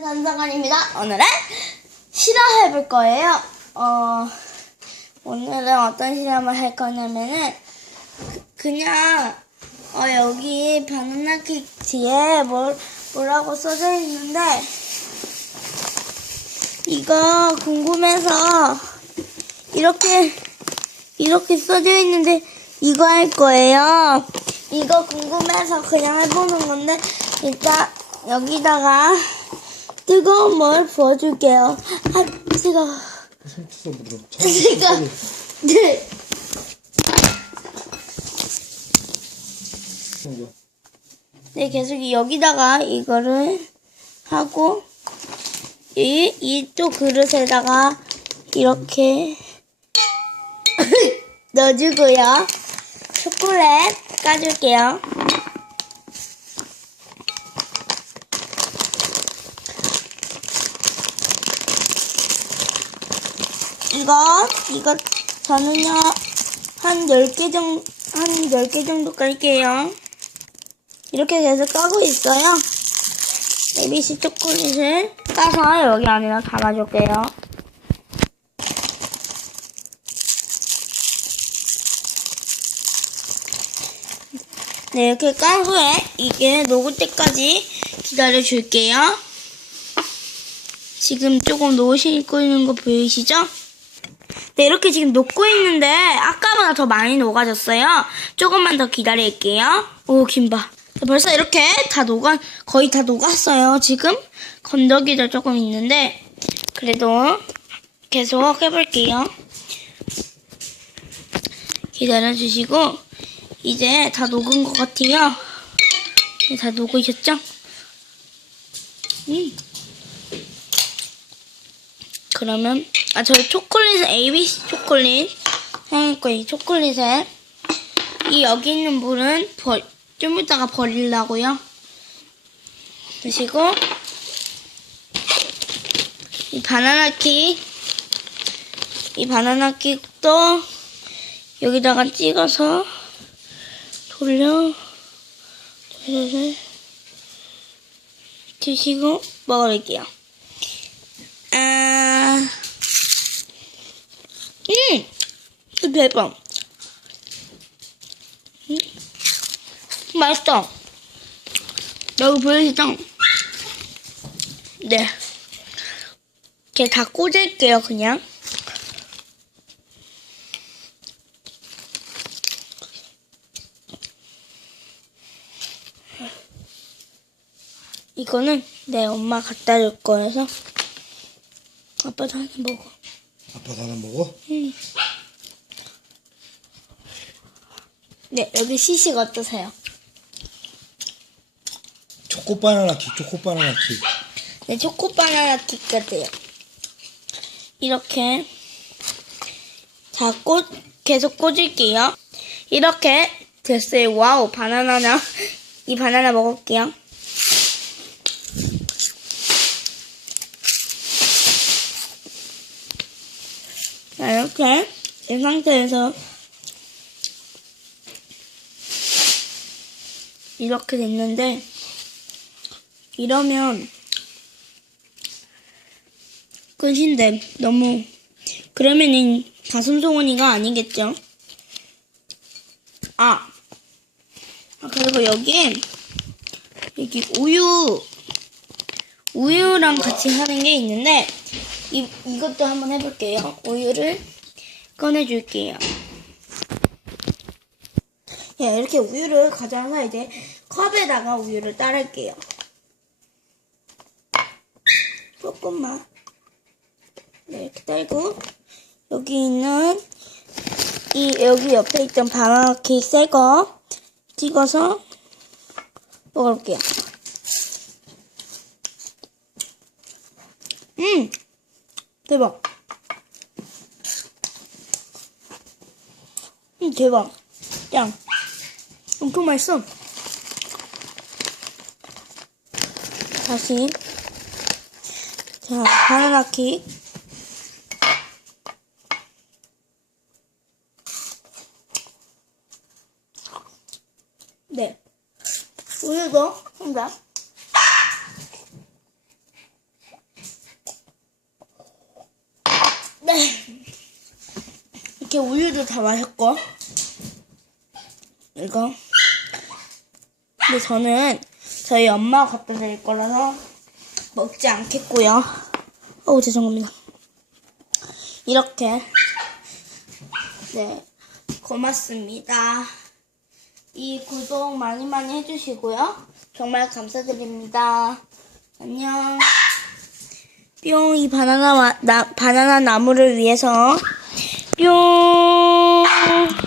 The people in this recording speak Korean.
전성관입니다. 오늘은 실험 해볼 거예요. 어, 오늘은 어떤 실험을 할 거냐면은, 그, 냥 어, 여기 바나나 케이크 뒤에 뭘, 뭐라고 써져 있는데, 이거 궁금해서, 이렇게, 이렇게 써져 있는데, 이거 할 거예요. 이거 궁금해서 그냥 해보는 건데, 일단, 여기다가, 뜨거운 물 부어줄게요. 아, 뜨거. 손. 뜨거. 네. 네, 계속 여기다가 이거를 하고 이이또 그릇에다가 이렇게 넣어주고요. 초콜릿 까줄게요. 이거, 이거, 저는요, 한 10개 정도, 한 10개 정도 깔게요. 이렇게 계속 까고 있어요. ABC 초콜릿을 까서 여기 안에다 담아줄게요. 네, 이렇게 깐 후에 이게 녹을 때까지 기다려줄게요. 지금 조금 녹으시고 있는 거 보이시죠? 네, 이렇게 지금 녹고 있는데 아까보다 더 많이 녹아졌어요. 조금만 더 기다릴게요. 오, 김밥. 벌써 이렇게 다 녹아, 거의 다 녹았어요. 지금 건더기도 조금 있는데 그래도 계속 해볼게요. 기다려주시고 이제 다 녹은 것 같아요. 네, 다 녹으셨죠? 음. 그러면 아 저 초콜릿은 ABC 초콜릿 거예요. 이 초콜릿에 이 여기 있는 물은 버, 좀 이따가 버리려고요. 드시고 이 바나나 킥, 이 바나나 킥도 여기다가 찍어서 돌려 돌려서 드시고 먹어볼게요. 아, 음, 이 대박. 음, 맛있어. 여기 보이시죠? 네. 이렇게 다 꽂을게요, 그냥. 이거는 내 엄마 갖다 줄 거여서 아빠도 하나 먹어. 아빠도 하나 먹어? 음. 네, 여기 시식 어떠세요? 초코 바나나 킥, 초코 바나나 킥. 네, 초코 바나나 킥 같아요. 이렇게 자, 꽂, 계속 꽂을게요. 이렇게 됐어요. 와우, 바나나나. 이 바나나 먹을게요. 자, 이렇게 이 상태에서 이렇게 됐는데 이러면 끝인데 너무 그러면은 가슴송원이가 아니겠죠? 아, 아 그리고 여기에 여기 우유 우유랑 같이 하는 게 있는데 이 이것도 한번 해볼게요. 우유를 꺼내줄게요. 예, 이렇게 우유를 가져와서 이제 컵에다가 우유를 따를게요. 조금만. 네, 이렇게 따고 여기 있는 이 여기 옆에 있던 바나나 케이크 새거 찍어서 먹어볼게요. 음, 대박. 음, 대박. 짱. 엄청 맛있어. 다시. 자, 바나나 킥. 네. 우유도 한다. 네. 이렇게 우유도 다 마셨고. 이거. 근데 저는 저희 엄마가 갖다 드릴 거라서 먹지 않겠고요. 어우, 죄송합니다. 이렇게. 네. 고맙습니다. 이 구독 많이 많이 해주시고요. 정말 감사드립니다. 안녕. 뿅, 이 바나나, 와- 나, 바나나 나무를 위해서 뿅.